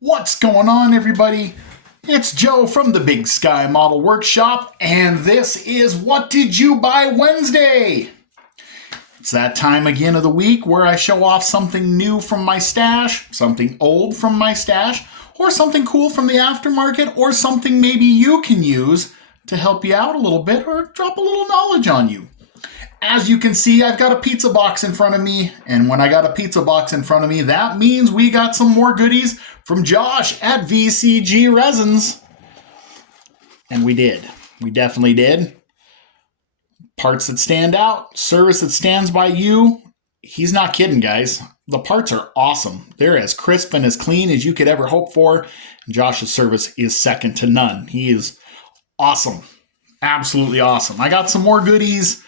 What's going on, everybody? It's Joe from the Big Sky Model Workshop, and this is What Did You Buy Wednesday? It's that time again of the week where I show off something new from my stash, something old from my stash, or something cool from the aftermarket, or something maybe you can use to help you out a little bit or drop a little knowledge on you. As you can see, I've got a pizza box in front of me, and when I got a pizza box in front of me, that means we got some more goodies from Josh at VCG Resins. And we did. We definitely did. Parts that stand out, service that stands by you. He's not kidding, guys. The parts are awesome. They're as crisp and as clean as you could ever hope for. And Josh's service is second to none. He is awesome. Absolutely awesome. I got some more goodies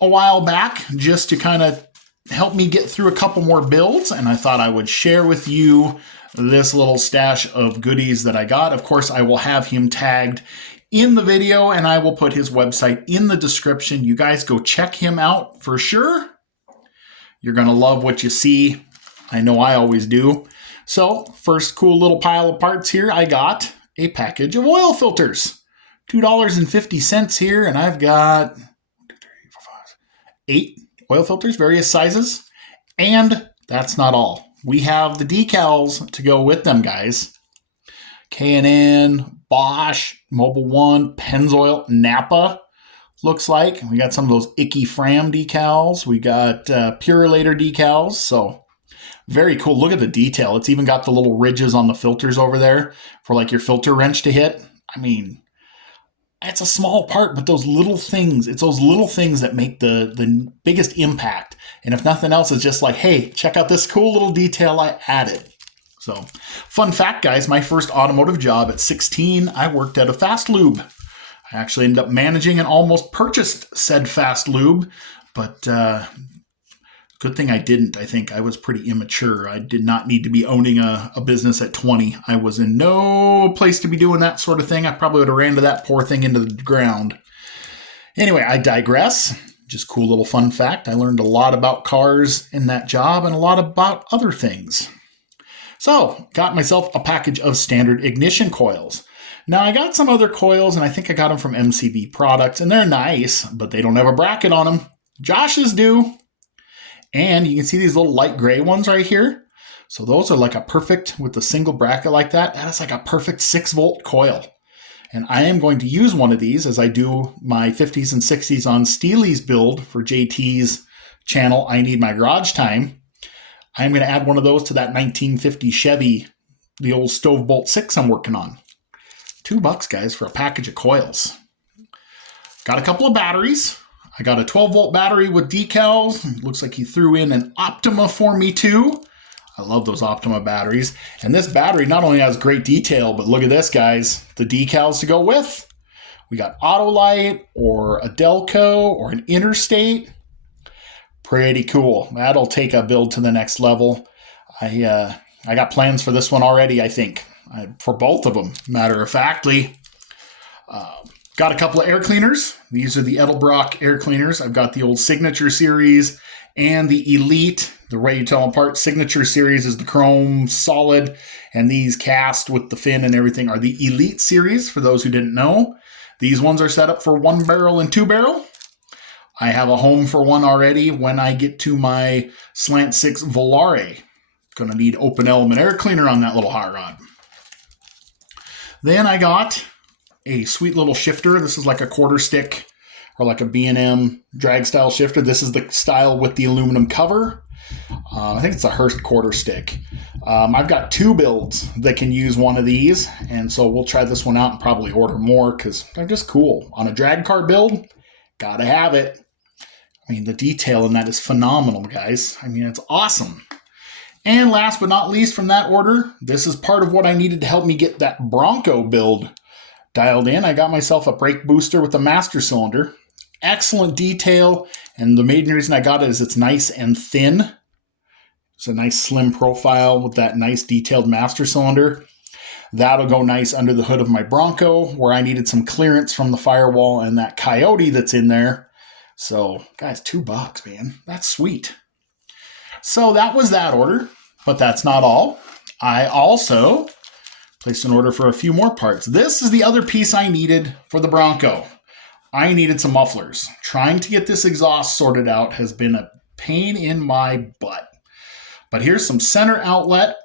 a while back just to kind of help me get through a couple more builds, and I thought I would share with you this little stash of goodies that I got. Of course, I will have him tagged in the video, and I will put his website in the description. You guys go check him out for sure. You're going to love what you see. I know I always do. So, first cool little pile of parts here, I got a package of oil filters. $2.50 here, and I've got 8 oil filters, various sizes. And that's not all. We have the decals to go with them, guys. K&N, Bosch, Mobil 1, Pennzoil, Napa, looks like. We got some of those Icky Fram decals. We got Purolator decals. So very cool. Look at the detail. It's even got the little ridges on the filters over there for like your filter wrench to hit. I mean, it's a small part, but those little things, it's those little things that make the biggest impact. And if nothing else, it's just like, hey, check out this cool little detail I added. So, fun fact, guys, my first automotive job at 16, I worked at a fast lube. I actually ended up managing and almost purchased said fast lube, but good thing I didn't. I think I was pretty immature. I did not need to be owning a business at 20. I was in no place to be doing that sort of thing. I probably would have ran that poor thing into the ground. Anyway, I digress. Just cool little fun fact. I learned a lot about cars in that job and a lot about other things. So, got myself a package of standard ignition coils. Now, I got some other coils, and I think I got them from MCV Products, and they're nice, but they don't have a bracket on them. Josh's do. And you can see these little light gray ones right here. So those are like a perfect, with a single bracket like that, that's like a perfect 6-volt coil. And I am going to use one of these as I do my 50s and 60s on Steely's build for JT's channel, I Need My Garage Time. I'm going to add one of those to that 1950 Chevy, the old Stove Bolt 6 I'm working on. $2, guys, for a package of coils. Got a couple of batteries. I got a 12-volt battery with decals. Looks like he threw in an Optima for me, too. I love those Optima batteries. And this battery not only has great detail, but look at this, guys. The decals to go with. We got Autolite or a Delco or an Interstate. Pretty cool. That'll take a build to the next level. I got plans for this one already, I think. For both of them, matter of factly. Got a couple of air cleaners. These are the Edelbrock air cleaners. I've got the old Signature Series and the Elite. The way you tell them apart, Signature Series is the chrome solid, and these cast with the fin and everything are the Elite Series, for those who didn't know. These ones are set up for 1 barrel and 2 barrel. I have a home for one already when I get to my Slant 6 Volare. Going to need open element air cleaner on that little hot rod. Then I got a sweet little shifter. This is like a quarter stick or like a B&M drag style shifter. This is the style with the aluminum cover. I think it's a Hurst quarter stick. I've got 2 builds that can use one of these, and so we'll try this one out and probably order more because they're just cool. On a drag car build, gotta have it. I mean, the detail in that is phenomenal, guys. I mean, it's awesome. And last but not least from that order, this is part of what I needed to help me get that Bronco build dialed in. I got myself a brake booster with a master cylinder. Excellent detail, and the main reason I got it is it's nice and thin. It's a nice slim profile with that nice detailed master cylinder. That'll go nice under the hood of my Bronco, where I needed some clearance from the firewall and that Coyote that's in there. So, guys, $2, man. That's sweet. So that was that order, but that's not all. I also placed an order for a few more parts. This is the other piece I needed for the Bronco. I needed some mufflers. Trying to get this exhaust sorted out has been a pain in my butt. But here's some center inlet,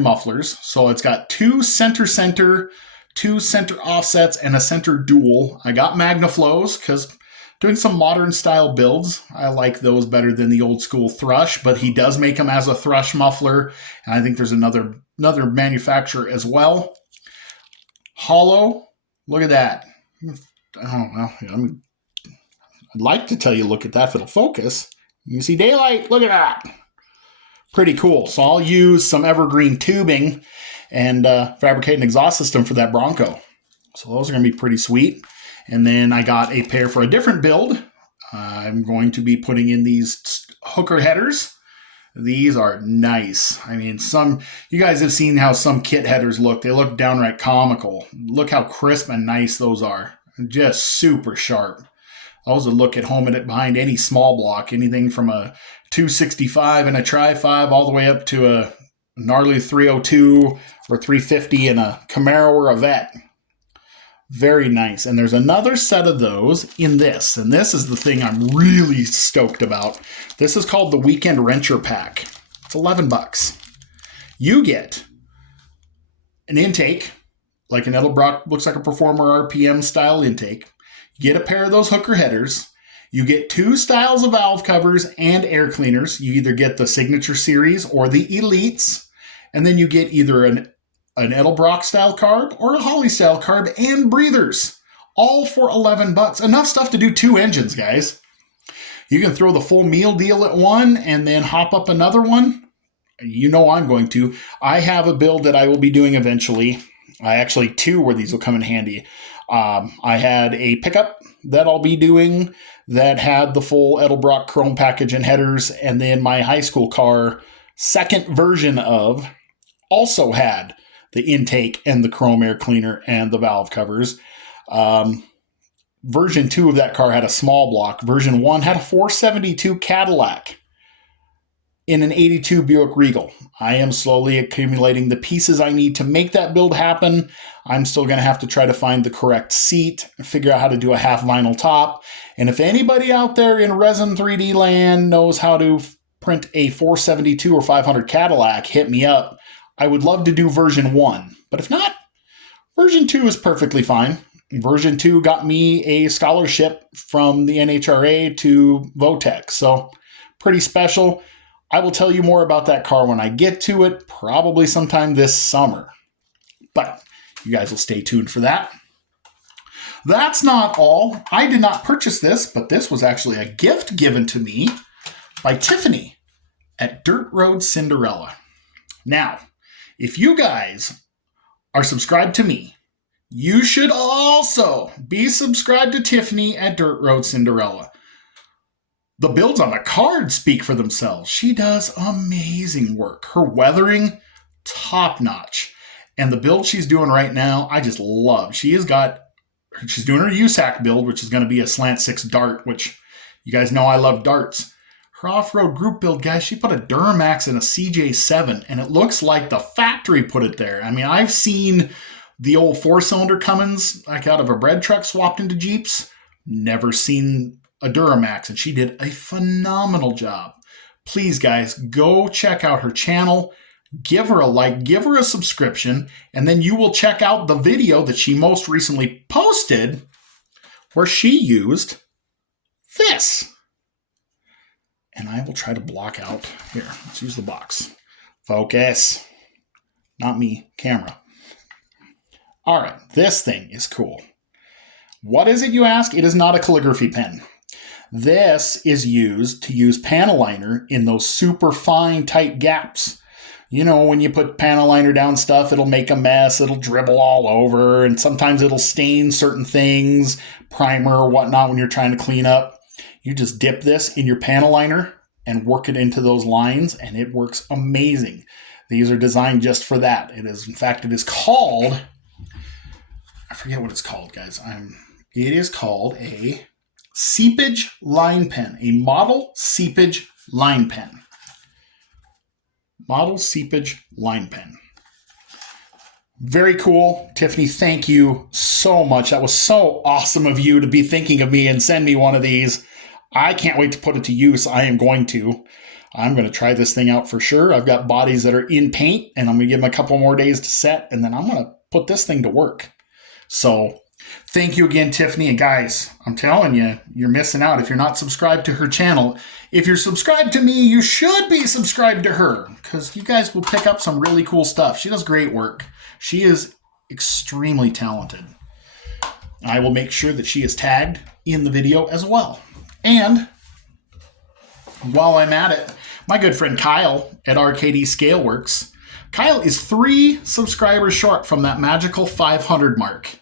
mufflers. So it's got two center, two center offsets, and a center dual. I got MagnaFlows because doing some modern style builds, I like those better than the old school Thrush, but he does make them as a Thrush muffler. And I think there's another manufacturer as well. Hollow, look at that. Oh, well, I'd like to tell you, look at that if it'll focus. You see daylight, look at that. Pretty cool. So I'll use some evergreen tubing and fabricate an exhaust system for that Bronco. So those are going to be pretty sweet. And then I got a pair for a different build. I'm going to be putting in these hooker headers. These are nice. I mean, you guys have seen how some kit headers look. They look downright comical. Look how crisp and nice those are. Just super sharp. Those would look at home behind any small block, anything from a 265 and a Tri-5 all the way up to a gnarly 302 or 350 in a Camaro or a Vet. Very nice. And there's another set of those in this. And this is the thing I'm really stoked about. This is called the Weekend Wrencher Pack. It's $11. You get an intake, like an Edelbrock, looks like a Performer RPM style intake. You get a pair of those hooker headers. You get two styles of valve covers and air cleaners. You either get the Signature Series or the Elites. And then you get either an Edelbrock style carb or a Holley style carb and breathers. All for $11. Enough stuff to do 2 engines, guys. You can throw the full meal deal at one and then hop up another one. You know I'm going to. I have a build that I will be doing eventually. Actually, 2 where these will come in handy. I had a pickup that I'll be doing that had the full Edelbrock chrome package and headers, and then my high school car, second version of, also had the intake and the chrome air cleaner and the valve covers. Version 2 of that car had a small block. Version 1 had a 472 Cadillac in an 82 Buick Regal. I am slowly accumulating the pieces I need to make that build happen. I'm still going to have to try to find the correct seat and figure out how to do a half vinyl top. And if anybody out there in Resin 3D land knows how to print a 472 or 500 Cadillac, hit me up. I would love to do version 1. But if not, version 2 is perfectly fine. Version 2 got me a scholarship from the NHRA to Votech. So pretty special. I will tell you more about that car when I get to it, probably sometime this summer. But you guys will stay tuned for that. That's not all. I did not purchase this, but this was actually a gift given to me by Tiffany at Dirt Road Cinderella. Now, if you guys are subscribed to me, you should also be subscribed to Tiffany at Dirt Road Cinderella. The builds on the card speak for themselves. She does amazing work. Her weathering, top notch. And the build she's doing right now, I just love. She's doing her USAC build, which is going to be a slant 6 dart, which you guys know I love darts. Her off-road group build, guys, she put a Duramax in a CJ7, and it looks like the factory put it there. I mean, I've seen the old 4-cylinder Cummins, like out of a bread truck swapped into Jeeps. Never seen a Duramax, and she did a phenomenal job. Please, guys, go check out her channel. Give her a like, give her a subscription, and then you will check out the video that she most recently posted where she used this. And I will try to block out. Here, let's use the box. Focus. Not me, camera. All right, this thing is cool. What is it, you ask? It is not a calligraphy pen. This is used to use panel liner in those super fine, tight gaps. You know, when you put panel liner down stuff, it'll make a mess, it'll dribble all over, and sometimes it'll stain certain things, primer or whatnot when you're trying to clean up. You just dip this in your panel liner and work it into those lines, and it works amazing. These are designed just for that. It is called, I forget what it's called, guys. It is called a seepage line pen, a model seepage line pen. model seepage line pen. Very cool. Tiffany, thank you so much. That was so awesome of you to be thinking of me and send me one of these. I can't wait to put it to use. I'm going to try this thing out for sure. I've got bodies that are in paint, and I'm going to give them a couple more days to set, and then I'm going to put this thing to work. So thank you again, Tiffany. And guys, I'm telling you, you're missing out if you're not subscribed to her channel. If you're subscribed to me, you should be subscribed to her, because you guys will pick up some really cool stuff. She does great work. She is extremely talented. I will make sure that she is tagged in the video as well. And while I'm at it, my good friend Kyle at RKD Scaleworks, Kyle is 3 subscribers short from that magical 500 mark.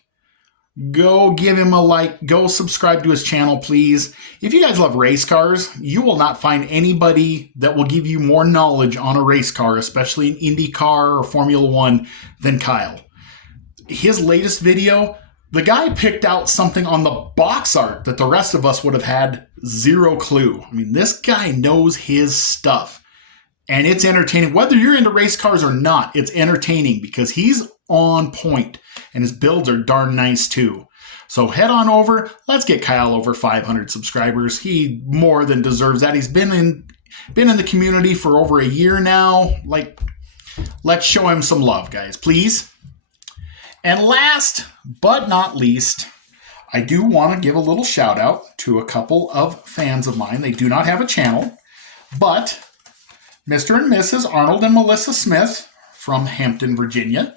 Go give him a like. Go subscribe to his channel, please. If you guys love race cars, you will not find anybody that will give you more knowledge on a race car, especially an IndyCar or Formula One, than Kyle. His latest video, the guy picked out something on the box art that the rest of us would have had zero clue. I mean, this guy knows his stuff. And it's entertaining. Whether you're into race cars or not, it's entertaining because he's on point and his builds are darn nice too. So head on over. Let's get Kyle over 500 subscribers. He more than deserves that. He's been in the community for over a year now. Let's show him some love, guys, please. And last but not least, I do want to give a little shout out to a couple of fans of mine. They do not have a channel, but Mr. and Mrs. Arnold and Melissa Smith from Hampton, Virginia,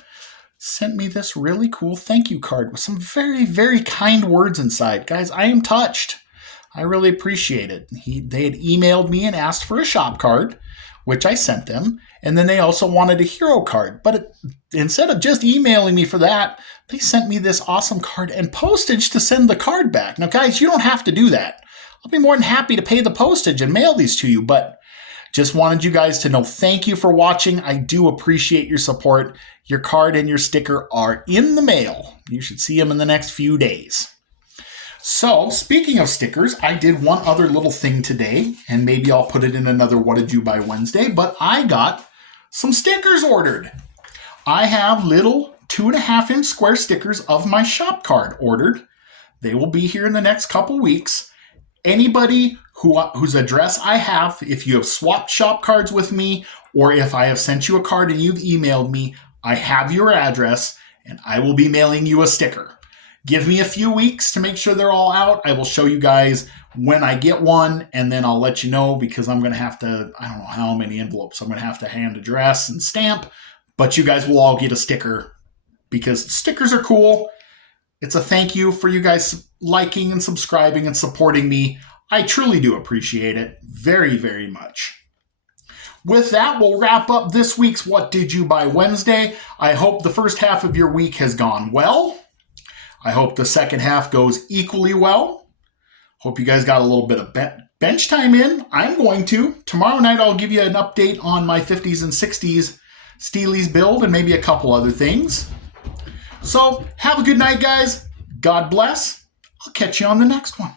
sent me this really cool thank you card with some very, very kind words inside. Guys, I am touched. I really appreciate it. They had emailed me and asked for a shop card, which I sent them. And then they also wanted a hero card. But instead of just emailing me for that, they sent me this awesome card and postage to send the card back. Now, guys, you don't have to do that. I'll be more than happy to pay the postage and mail these to you, but just wanted you guys to know thank you for watching. I do appreciate your support. Your card and your sticker are in the mail. You should see them in the next few days. So, speaking of stickers, I did one other little thing today, and maybe I'll put it in another What Did You Buy Wednesday, but I got some stickers ordered. I have little 2.5-inch square stickers of my shop card ordered. They will be here in the next couple weeks. Anybody whose address I have, if you have swapped shop cards with me, or if I have sent you a card and you've emailed me, I have your address, and I will be mailing you a sticker. Give me a few weeks to make sure they're all out. I will show you guys when I get one, and then I'll let you know because I'm going to have to, I don't know how many envelopes I'm going to have to hand address and stamp, but you guys will all get a sticker because stickers are cool. It's a thank you for you guys liking and subscribing and supporting me. I truly do appreciate it very, very much. With that, we'll wrap up this week's What Did You Buy Wednesday. I hope the first half of your week has gone well. I hope the second half goes equally well. Hope you guys got a little bit of bench time in. I'm going to. Tomorrow night, I'll give you an update on my 50s and 60s Steely's build and maybe a couple other things. So have a good night, guys. God bless. I'll catch you on the next one.